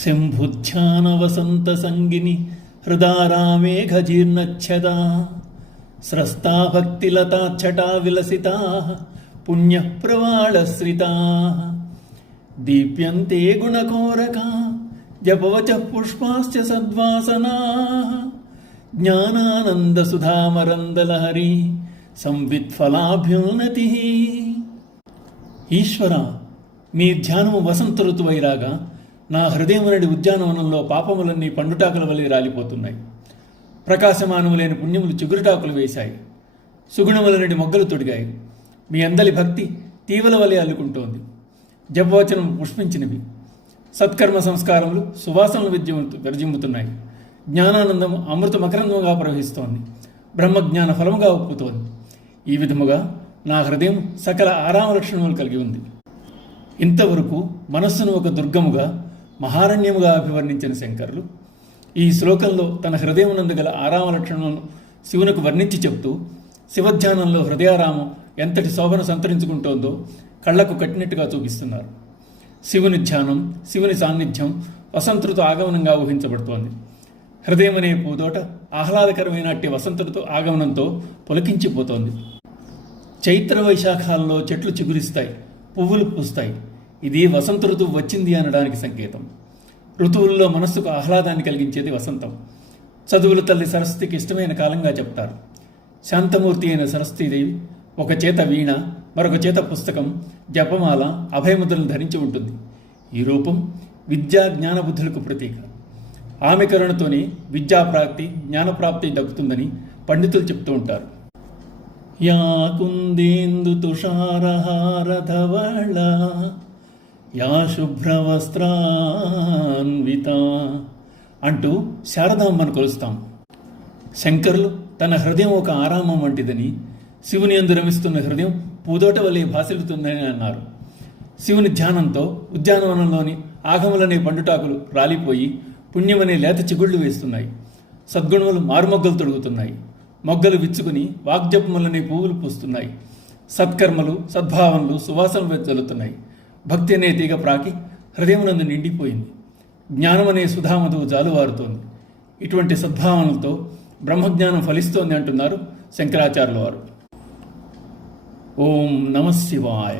శంభుధ్యాన వసంత సంగిని హృదారామేఘజీర్ణచ్చదా స్రస్తా భక్తిలతాచ్చటా విలసితా పుణ్యప్రవాళశ్రితా దీప్యంతే గుణకోరకా జపవచ పుష్పాశ్చ సద్వాసనా జ్ఞానానందసుధామరందలహరి సంవిత్ఫలాభ్యున్నతి. ఈశ్వర, మీ ధ్యానము వసంత ఋతువైరాగా నా హృదయమునడి ఉద్యానవనంలో పాపములన్నీ పండుటాకుల వలె రాలిపోతున్నాయి. ప్రకాశమానములైన పుణ్యములు చిగురుటాకులు వేశాయి, సుగుణములనడి మొగ్గలు తొడిగాయి. మీ అందలి భక్తి తీవల వలె అల్లుకుంటోంది. జపవచనం పుష్పించినవి, సత్కర్మ సంస్కారములు సువాసనలు విరజిమ్ముతున్నాయి. జ్ఞానానందం అమృత మకరందముగా ప్రవహిస్తోంది, బ్రహ్మజ్ఞాన ఫలముగా ఉప్పుతోంది. ఈ విధముగా నా హృదయం సకల ఆరామ లక్షణములు కలిగి ఉంది. ఇంతవరకు మనస్సును ఒక దుర్గముగా మహారణ్యముగా అభివర్ణించిన శంకరులు ఈ శ్లోకంలో తన హృదయమునందు గల ఆరామ లక్షణములను శివునకు వర్ణించి చెప్తూ శివధ్యానంలో హృదయారామం ఎంతటి శోభను సంతరించుకుంటోందో కళ్లకు కట్టినట్టుగా చూపిస్తున్నారు. శివుని ధ్యానం, శివుని సాన్నిధ్యం వసంతృతు ఆగమనంగా ఊహించబడుతోంది. హృదయం అనే పూదోట ఆహ్లాదకరమైన అట్టి వసంతృతు ఆగమనంతో పులకించిపోతోంది. చైత్ర వైశాఖాల్లో చెట్లు చిగురిస్తాయి, పువ్వులు పూస్తాయి. ఇది వసంత ఋతువు వచ్చింది అనడానికి సంకేతం. ఋతువుల్లో మనస్సుకు ఆహ్లాదాన్ని కలిగించేది వసంతం. చదువుల తల్లి సరస్వతికి ఇష్టమైన కాలంగా చెప్తారు. శాంతమూర్తి అయిన సరస్వతీదేవి ఒక చేత వీణ, మరొక చేత పుస్తకం, జపమాల, అభయముద్రలు ధరించి ఉంటుంది. ఈ రూపం విద్యా జ్ఞానబుద్ధులకు ప్రతీక. ఆమె కరుణతోనే విద్యాప్రాప్తి, జ్ఞానప్రాప్తి దక్కుతుందని పండితులు చెప్తూ ఉంటారు. యా కుందేందు తుషారహారధవళ యా శుభ్రవస్త్రాన్విత అంటూ శారదామ్మను కొలుస్తాం. శంకరులు తన హృదయం ఒక ఆరామం వంటిదని, శివుని యందు రమిస్తున్న హృదయం పూదోట వలె భాసిల్లుతుందని అన్నారు. శివుని ధ్యానంతో ఉద్యానవనంలోని ఆగములనే పండుటాకులు రాలిపోయి పుణ్యమనే లేత చిగుళ్ళు వేస్తున్నాయి. సద్గుణములు మారుమొగ్గలు తొడుగుతున్నాయి. మొగ్గలు విచ్చుకుని వాగ్జపములనే పువ్వులు పూస్తున్నాయి. సత్కర్మలు, సద్భావనలు సువాసనలు వెదజల్లుతున్నాయి. భక్తి అనే తీగ ప్రాకి హృదయమునందు నిండిపోయింది. జ్ఞానమనే సుధామధువు జాలువారుతోంది. ఇటువంటి సద్భావనలతో బ్రహ్మజ్ఞానం ఫలిస్తోంది అంటున్నారు శంకరాచార్యుల వారు. ఓం నమః శివాయ.